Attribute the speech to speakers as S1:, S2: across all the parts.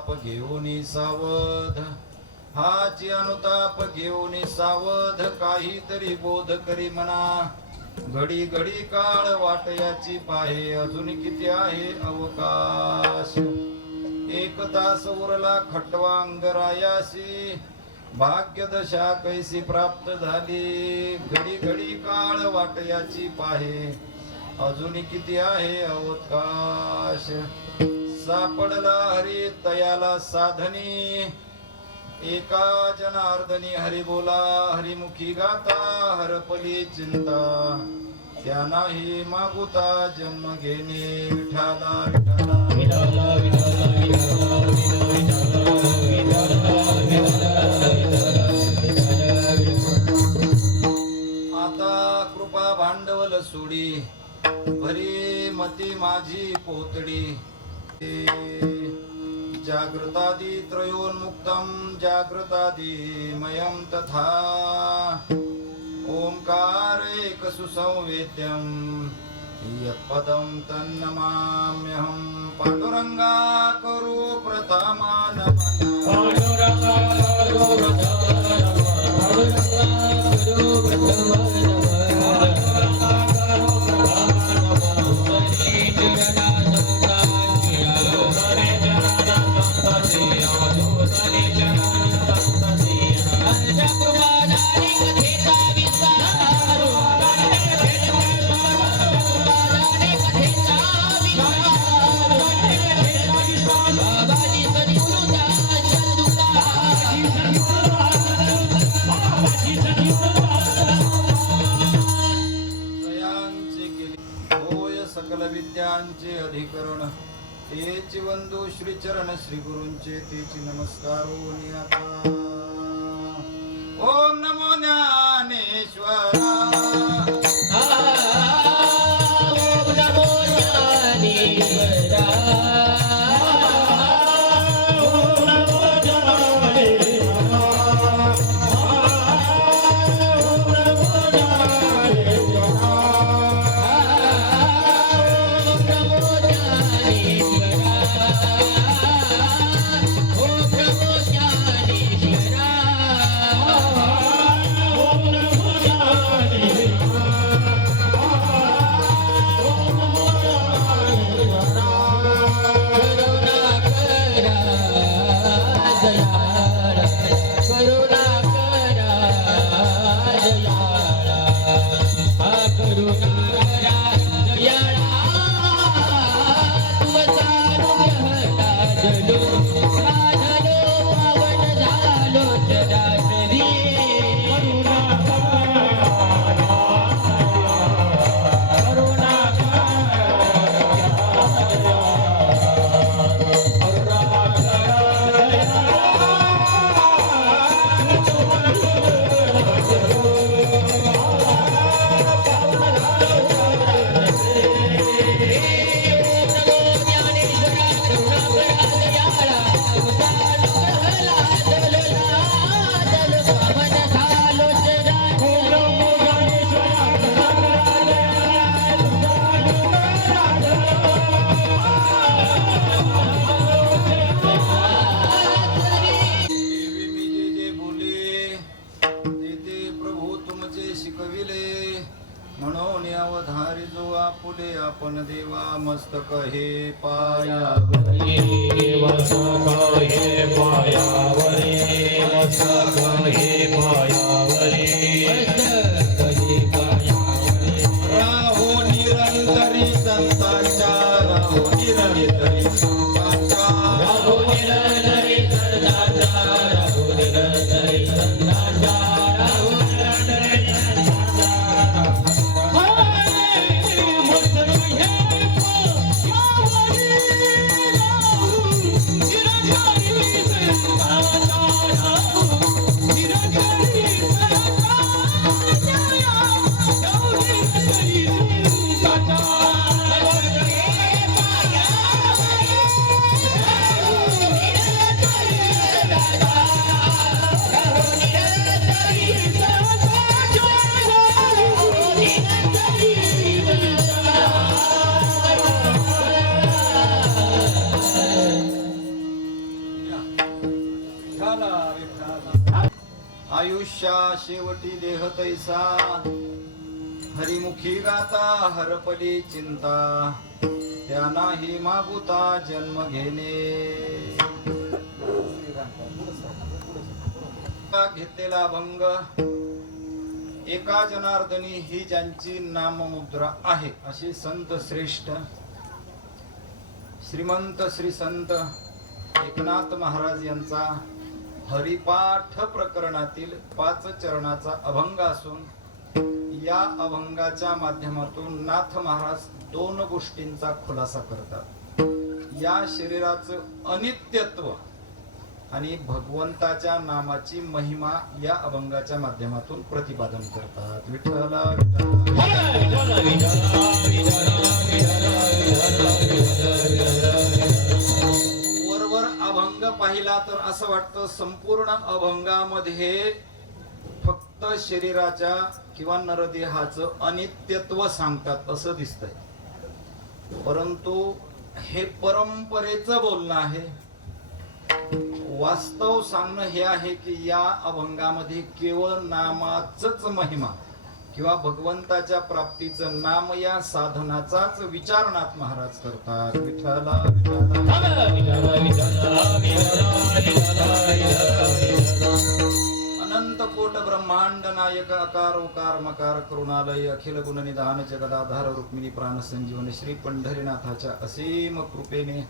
S1: अनुताप घेऊन सावध. हाची अनुताप घेऊन सावध काहीतरी बोध करी म्हणा. घडी घडी काळ वाट याची पाहे अजून किती आहे अवकाश? एक तास उरला खटवांग रायासी भाग्यदशा कैसी प्राप्त झाली? घडी घडी काळ वाट याची पाहे अजून किती आहे अवकाश? सापडला हरी तयाला साधनी. एका जनार्दनी हरी बोला हरिमुखी गाता हरपली चिंता. त्या नाही मागुता जन्म घेणे विठाला विठाला. आता कृपा भांडवल सोडी भरी मती माझी पोतडी. जागृतादित्रयोन्मुक्तं जागृतादिमयं तथा मयं तथा ओङ्कारैकसुसंवेद्यं यत्पदं तन्नमाम्यहं पाण्डुरङ्गा करो प्रथमानमना वंदू श्री चरण श्री गुरूंचे तेची नमस्कार होनी आता ओम नमो ज्ञानेश्वरा. sa देह हरिमुखी गाता हरपली चिंता। त्या नाही मागुता जन्म घेणे। घेतलेला भंग? एका जनार्दनी ही ज्यांची नाममुद्रा आहे अशी संत श्रेष्ठ श्रीमंत श्री संत एकनाथ महाराज यांचा हरिपाठ प्रकरणातील पाच चरणाचा अभंग असून या अभंगाच्या माध्यमातून नाथ महाराज दोन गोष्टींचा खुलासा करतात या शरीराचं अनित्यत्व आणि भगवंताच्या नामाची महिमा या अभंगाच्या माध्यमातून प्रतिपादन करतात विठ्ठला पाहिला तर असं वाटतं संपूर्ण अभंगामध्ये फक्त शरीराच्या किंवा नरदेहाचं अनित्यत्व सांगतात असं दिसतंय. परंतु हे परंपरेचं बोलणं आहे. वास्तव सांगणं हे आहे की या अभंगामध्ये केवळ नामाचच महिमा किंवा भगवंताच्या प्राप्तीचं नाम या साधनाचाच विचारनाथ महाराज करतात. विठाला अनंत कोट ब्रह्मांड नायक आकार उकार मकार करुणालय अखिल गुण निधान जगदाधार रुक्मिणी प्राण संजीवन श्री पंढरीनाथाच्या असीम कृपेने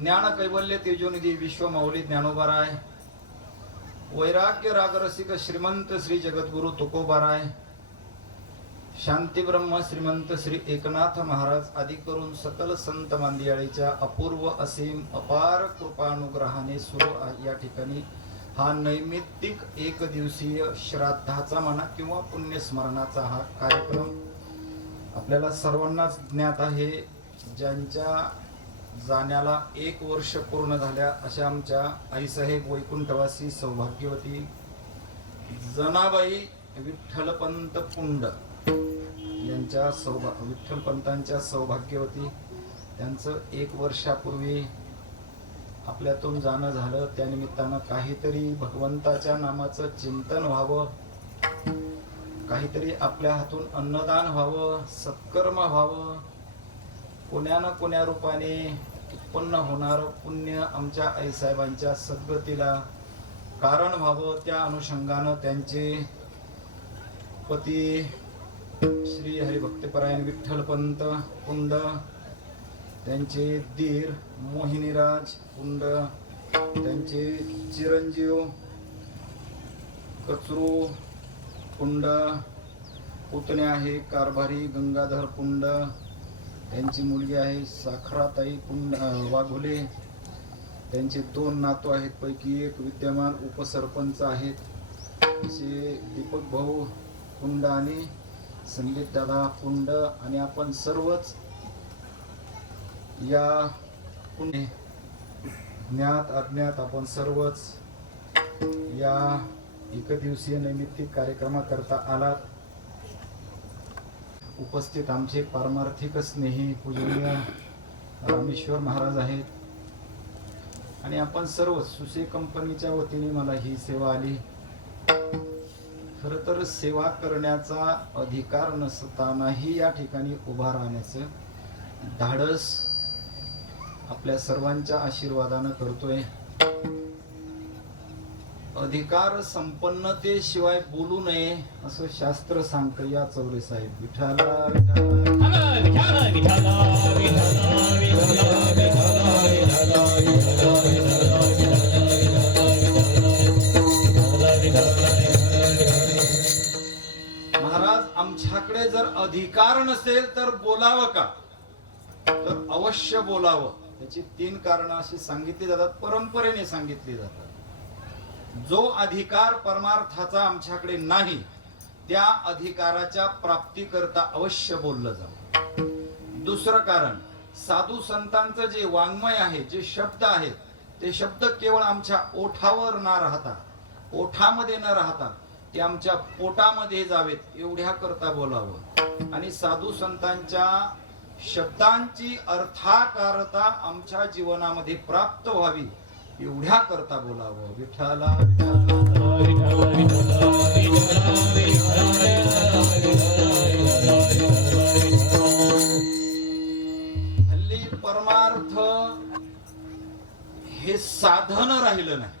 S1: ज्ञान कैवल्य तेजोनिधी विश्व मौली ज्ञानोबाराय वैराग्य रागरसिक श्रीमंत श्री जगद्गुरु तुकोबाराय शांती ब्रह्म श्रीमंत श्री एकनाथ महाराज आदी करून सकल संत मांदियाळीच्या अपूर्व असीम अपार कृपानुग्रहाने सुरू आहे. या ठिकाणी हा नैमित्तिक एक दिवसीय श्राद्धाचा म्हणा किंवा पुण्यस्मरणाचा हा कार्यक्रम आपल्याला सर्वांनाच ज्ञात आहे. ज्यांच्या जाण्याला एक वर्ष पूर्ण झाल्या अशा आमच्या आईसाहेब वैकुंठवासी सौभाग्यवती जनाबाई विठ्ठलपंत पुंड यांच्या सौभा विठ्ठलपंतांच्या सौभाग्यवती त्यांचं एक वर्षापूर्वी आपल्यातून जाणं झालं. त्यानिमित्तानं काहीतरी भगवंताच्या नामाचं चिंतन व्हावं. काहीतरी आपल्या हातून अन्नदान व्हावं. सत्कर्म व्हावं. कोण्या ना कोण्या रूपाने उत्पन्न होणार पुण्य आमच्या आईसाहेबांच्या सद्गतीला कारण व्हावं त्या अनुषंगानं त्यांचे पती श्री हरिभक्तपरायण विठ्ठलपंत कुंड त्यांचे दीर मोहिनीराज कुंड त्यांचे चिरंजीव कचरू कुंड पुतणे आहे कारभारी गंगाधर कुंड त्यांची मुलगी आहे साखराताई कुंड वाघोले. त्यांचे दोन नातू आहेत पैकी एक विद्यमान उपसरपंच आहेत. असे दीपक भाऊ कुंड आणि संदीप दादा कुंड आणि आपण सर्वच या पुणे ज्ञात अज्ञात आपण सर्वच या एकदिवसीय नैमित्तिक कार्यक्रमाकरता आलात. उपस्थित आमचे पारमार्थिक स्नेही पूजनीय रामेश्वर महाराज आहेत. आणि आपण सर्व सुसे कंपनीच्या वतीने मला ही सेवा आली. खर तर सेवा करण्याचा अधिकार नसतानाही या ठिकाणी उभा राहण्याचं धाडस आपल्या सर्वांच्या आशीर्वादानं करतोय. अधिकार संपन्नतेशिवाय बोलू नये असं शास्त्र सांगतं या चौरे साहेब. विठाला विठाला महाराज आमच्याकडे जर अधिकार नसेल तर बोलावं का? तर अवश्य बोलावं. त्याची तीन कारण अशी सांगितली जातात परंपरेने सांगितली जातात. जो अधिकार परमार्थाचा आमच्याकडे नाही त्या अधिकाराच्या प्राप्तीकरता अवश्य बोललं जावं. दुसरं कारण साधू संतांचं जे वाङ्मय आहे जे शब्द आहेत ते शब्द केवळ आमच्या ओठावर न राहता ओठामध्ये न राहता ते आमच्या पोटामध्ये जावेत एवढ्या करता बोलावं. आणि साधू संतांच्या शब्दांची अर्थाकारता आमच्या जीवनामध्ये प्राप्त व्हावी एवढ्या करता बोलावं विठ्ठला. हल्ली परमार्थ हे साधन राहिलं नाही.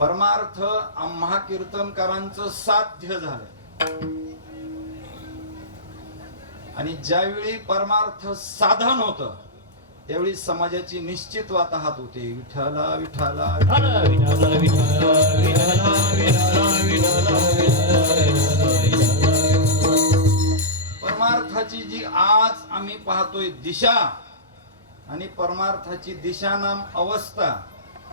S1: परमार्थ आम्हा कीर्तनकारांचं साध्य झालं. आणि ज्यावेळी परमार्थ साधन होतं त्यावेळी समाजाची निश्चित वाताहात होते विठ्ठला विठ्ठला
S2: विठाला विठाला
S1: परमार्थाची जी आज आम्ही पाहतोय दिशा आणि परमार्थाची दिशा नाम अवस्था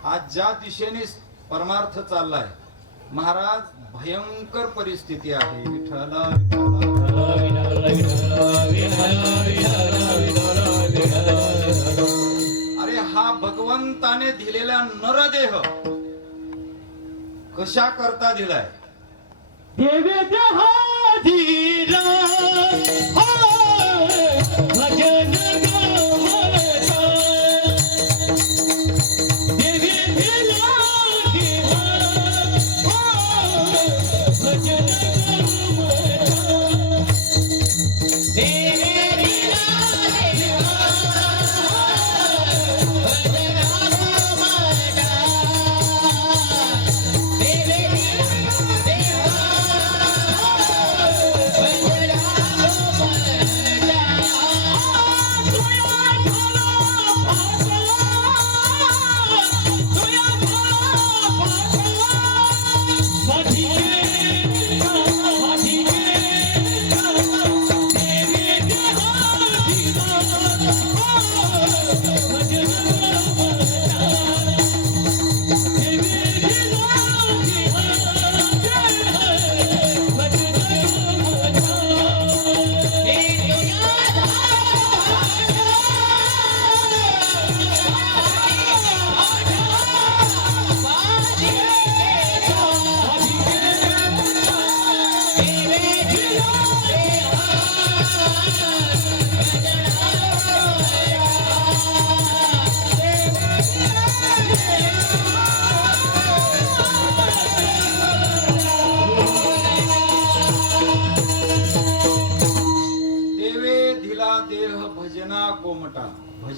S1: आज ज्या दिशेने परमार्थ चाललाय महाराज भयंकर परिस्थिती आहे. विठ्ठला विठ्ठला. कशा करता दिलाय
S2: देवे हाजीरा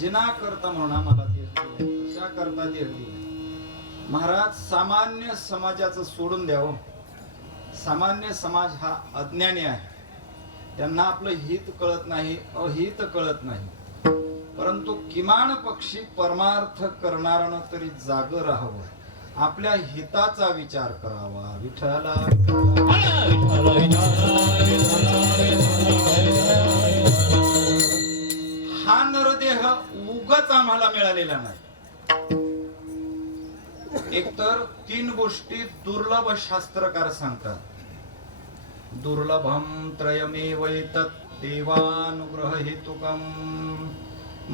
S2: भजना
S1: करता म्हणा मला कशा करता देह महाराज सामान्य समाजाचं सोडून द्यावं. सामान्य समाज हा अज्ञानी आहे. त्यांना आपलं हित कळत नाही अहित कळत नाही. परंतु किमान पक्षी परमार्थ करणाऱ्यानं तरी जाग राहावं. आपल्या हिताचा विचार करावा. विठ्ठला. हा नरदेह उगच आम्हाला मिळालेला नाही. एकतर तीन गोष्टी दुर्लभ शास्त्रकार सांगतात. दुर्लभम त्रयमेव एतत् देवानुग्रह हेतुकम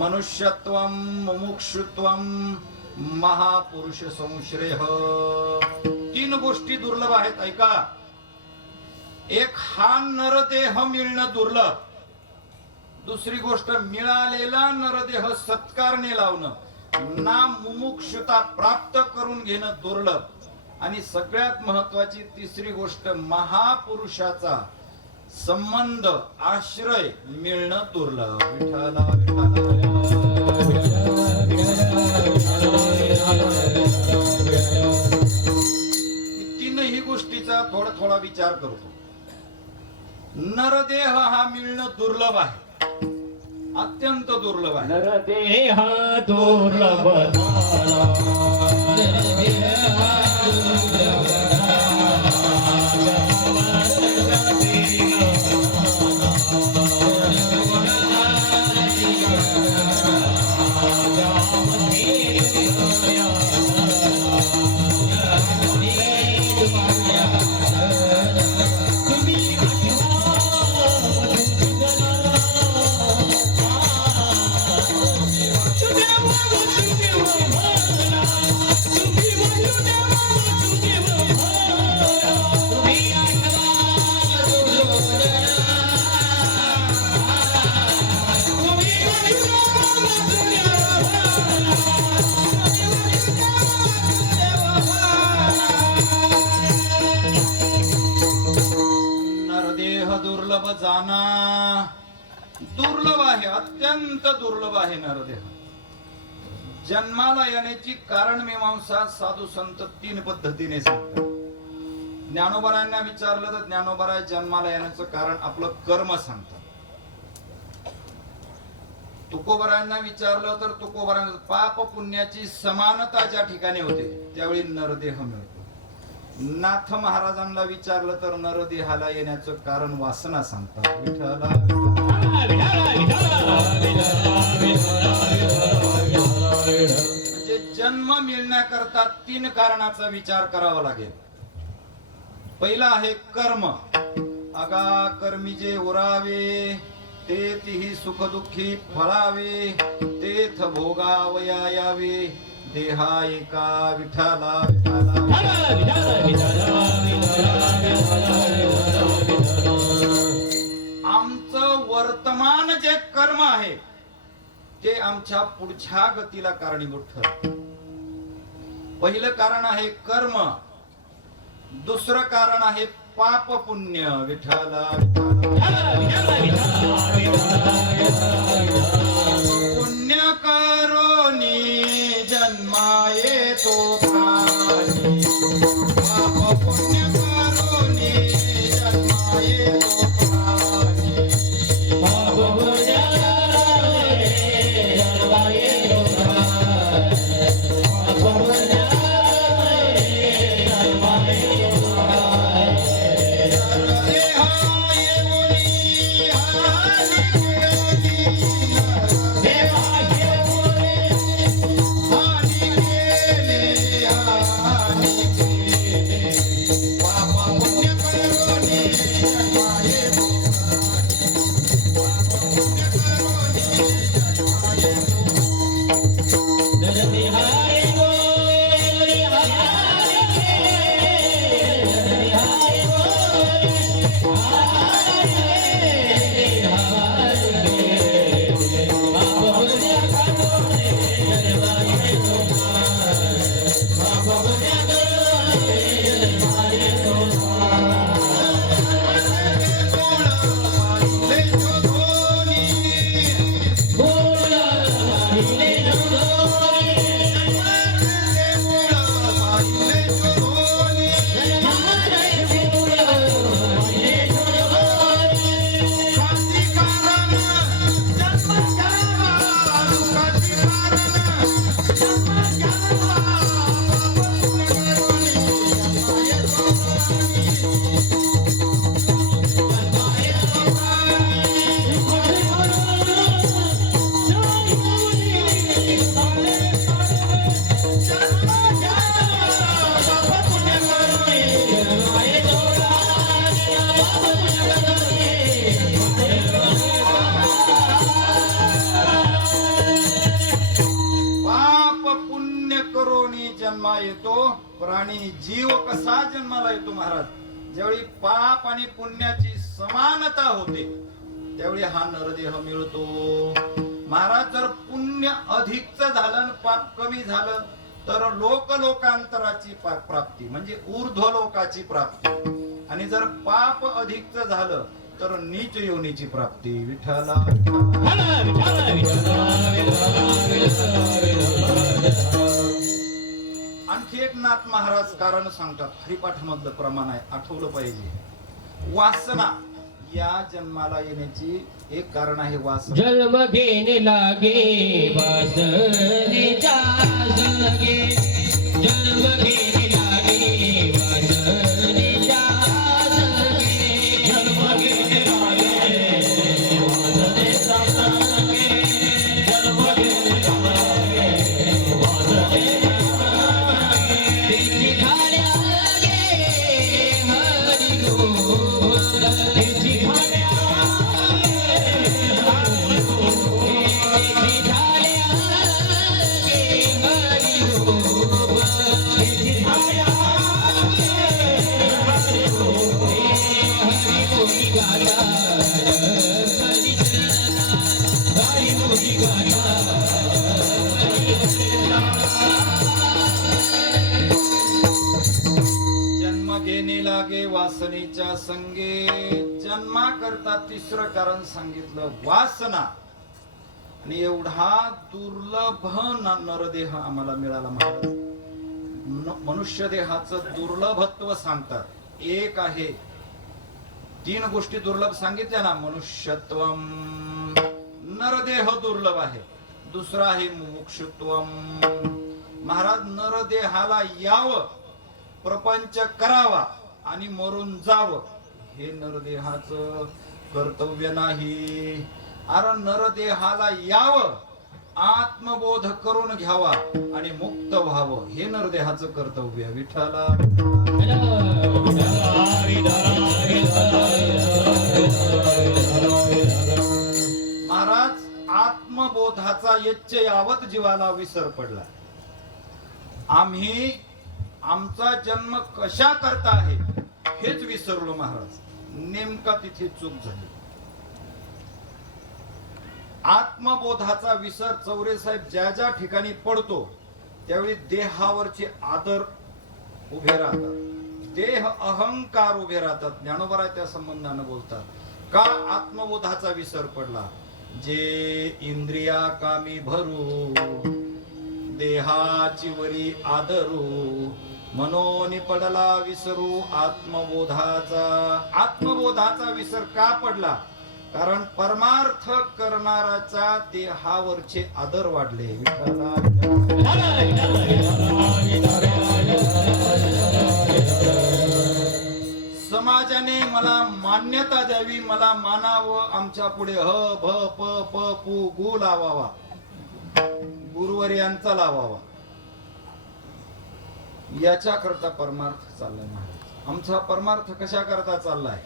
S1: मनुष्यत्व मुमुक्षुत्व महापुरुष संश्रेय तीन गोष्टी दुर्लभ आहेत ऐका. एक हा नरदेह मिळणं दुर्लभ. दुसरी गोष्ट मिळालेला नरदेह सत्कारने लावणं ना मुमुक्षुता प्राप्त करून घेणं दुर्लभ. आणि सगळ्यात महत्वाची तिसरी गोष्ट महापुरुषाचा संबंध आश्रय मिळणं दुर्लभ. विठ्ठला तीनही गोष्टीचा थोडा थोडा विचार करतो. नरदेह हा मिळणं दुर्लभ आहे. अत्यंत दुर्लभ आहे.
S2: नरदेह दुर्लभ झाला
S1: जन्माला येण्याची कारण मीमांसा साधू संत तीन पद्धतीने सांगतात ज्ञानोबरायांना विचारलं तर ज्ञानोबराय जन्माला येण्याचं कारण आपलं कर्म सांगतात तुकोबरांना विचारलं तर तुकोबरांना पाप पुण्याची समानता ज्या ठिकाणी होते त्यावेळी नरदेह मिळतो नाथ महाराजांना विचारलं तर नरदेहाला येण्याचं कारण वासना सांगतात विठ्ठला म्हणजे जन्म मिळण्याकरता तीन कारणाचा विचार करावा लागेल. पहिला आहे कर्म. अगा कर्मी जे उरावे ते तिही सुखदुःखी फळावे तेथ भोगावया यावे देहा एका विठाला विठाला आमचं वर्तमान जे कर्म आहे ते आमच्या पुढच्या गतीला कारणीभूत ठरत. पहिलं कारण आहे कर्म. दुसरं कारण आहे पाप पुण्य. विठाला पुण्य करोनी जन्मा येतो. पाप आणि पुण्याची समानता होते. त्यावेळी हा नरदेह मिळतो. महाराज जर पुण्य अधिकच झालं पाप कमी झालं तर लोक लोकांतराची प्राप्ती म्हणजे ऊर्ध्व लोकाची प्राप्ती. आणि जर पाप अधिकच झालं तर नीच योनीची प्राप्ती. विठ्ठला आणखी एक नाथ महाराज कारण सांगतात. हरिपाठामधलं प्रमाण आहे आठवलं पाहिजे. वासना या जन्माला येण्याची एक कारण आहे वासना.
S2: जन्म घेणे लागे वासनेचा जगे. जन्म घेणे जन्माकरता जन्मा
S1: करता तिसरं कारण सांगितलं वासना. आणि एवढा दुर्लभ नरदेह आम्हाला मिळाला मनुष्य देहाचं दुर्लभत्व सांगतात. एक आहे तीन गोष्टी दुर्लभ सांगितल्या ना मनुष्यत्व नरदेह दुर्लभ आहे. दुसरा आहे मुमुक्षुत्व महाराज नरदेहाला यावं प्रपंच करावा आणि मरून जावं. हे नरदेहाच कर्तव्य नाही. अरे नरदेहाला यावं आत्मबोध करून घ्यावा आणि मुक्त व्हावं हे नरदेहाचं कर्तव्य विठाला महाराज आत्मबोधाचा यच्च यावत जीवाला विसर पडला. आम्ही आमचा जन्म कशा करता आहे हेच विसरलो महाराज. नेमका तिथे चूक झाली. आत्मबोधाचा विसर चौरे साहेब ज्या ज्या ठिकाणी पडतो त्यावेळी देहावरचे आदर उभे राहतात. देह अहंकार उभे राहतात. ज्ञानोबरा त्या संबंधानं बोलतात. का आत्मबोधाचा विसर पडला? जे इंद्रिया कामी भरू देहाची वरी आदरू मनोनी पडला विसरू आत्मबोधाचा. आत्मबोधाचा विसर का पडला? कारण परमार्थ करणाराचा देहावरचे आदर वाढले. समाजाने मला मान्यता द्यावी मला मानावं आमच्या पुढे ह भ प प पू गु लावावा. गुरुवर यांचा लावावा. याच्याकरता परमार्थ चाललाय महाराज. आमचा परमार्थ कशा करता चाललाय?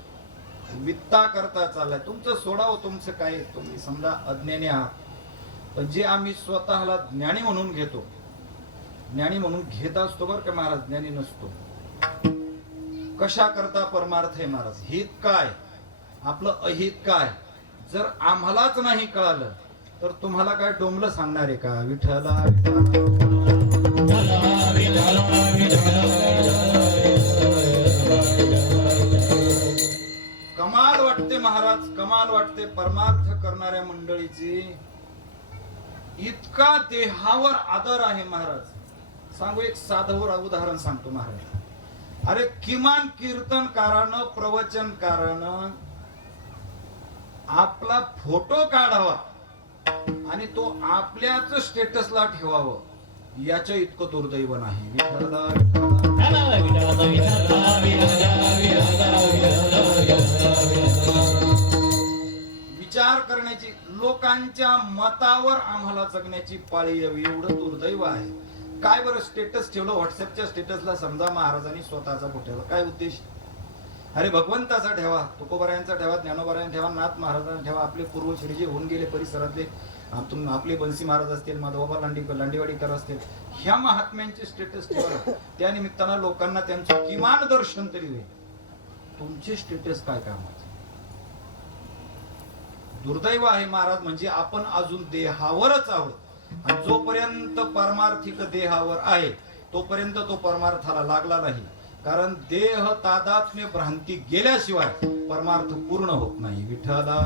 S1: वित्ता करता चाललाय. तुमचं सोडावं तुमचं काय तुम्ही समजा अज्ञानी आहात. पण जे आम्ही स्वतःला ज्ञानी म्हणून घेतो ज्ञानी म्हणून घेत असतो बरं का महाराज ज्ञानी नसतो. कशा करता परमार्थ आहे महाराज? हित काय? आपलं अहित काय? जर आम्हालाच नाही कळालं तर तुम्हाला काय डोंबलं सांगणार आहे का? विठला विठ्ठला. कमाल वाटते महाराज कमाल वाटते. परमार्थ करणाऱ्या मंडळीची इतका देहावर आदर आहे महाराज. सांगू एक साधवर उदाहरण सांगतो महाराज. अरे किमान कीर्तनकारानं प्रवचनकारानं आपला फोटो काढावा आणि तो आपल्याच स्टेटसला ठेवावं. याच्या इतकं दुर्दैव नाही विचार करण्याची लोकांच्या मतावर आम्हाला जगण्याची पाळी यावी एवढं दुर्दैव आहे. काय बरं स्टेटस ठेवलं? व्हॉट्सअपच्या स्टेटसला समजा महाराजांनी स्वतःचा ठेवला. काय उद्देश? अरे भगवंताचा ठेवा तुकोबरायांचा ठेवा ज्ञानोबरायांचा ठेवा नाथ महाराजांचा ठेवा आपले पूर्वश्री जे होऊन गेले परिसरातले. आतून आपले बन्सी महाराज असतील माधवबा लांडी लांडीवाडीकर असतील ह्या महात्म्यांचे स्टेटस ठेवा त्या निमित्तानं लोकांना त्यांचं किमान दर्शन तरी होईल तुमचे स्टेटस काय कामाचे? दुर्दैव आहे महाराज म्हणजे आपण अजून देहावरच आहोत. आणि जोपर्यंत परमार्थिक देहावर आहे तोपर्यंत तो परमार्थाला लागला नाही. कारण देह तादात्म्य भ्रांती गेल्याशिवाय परमार्थ पूर्ण होत नाही
S2: विठ्ठला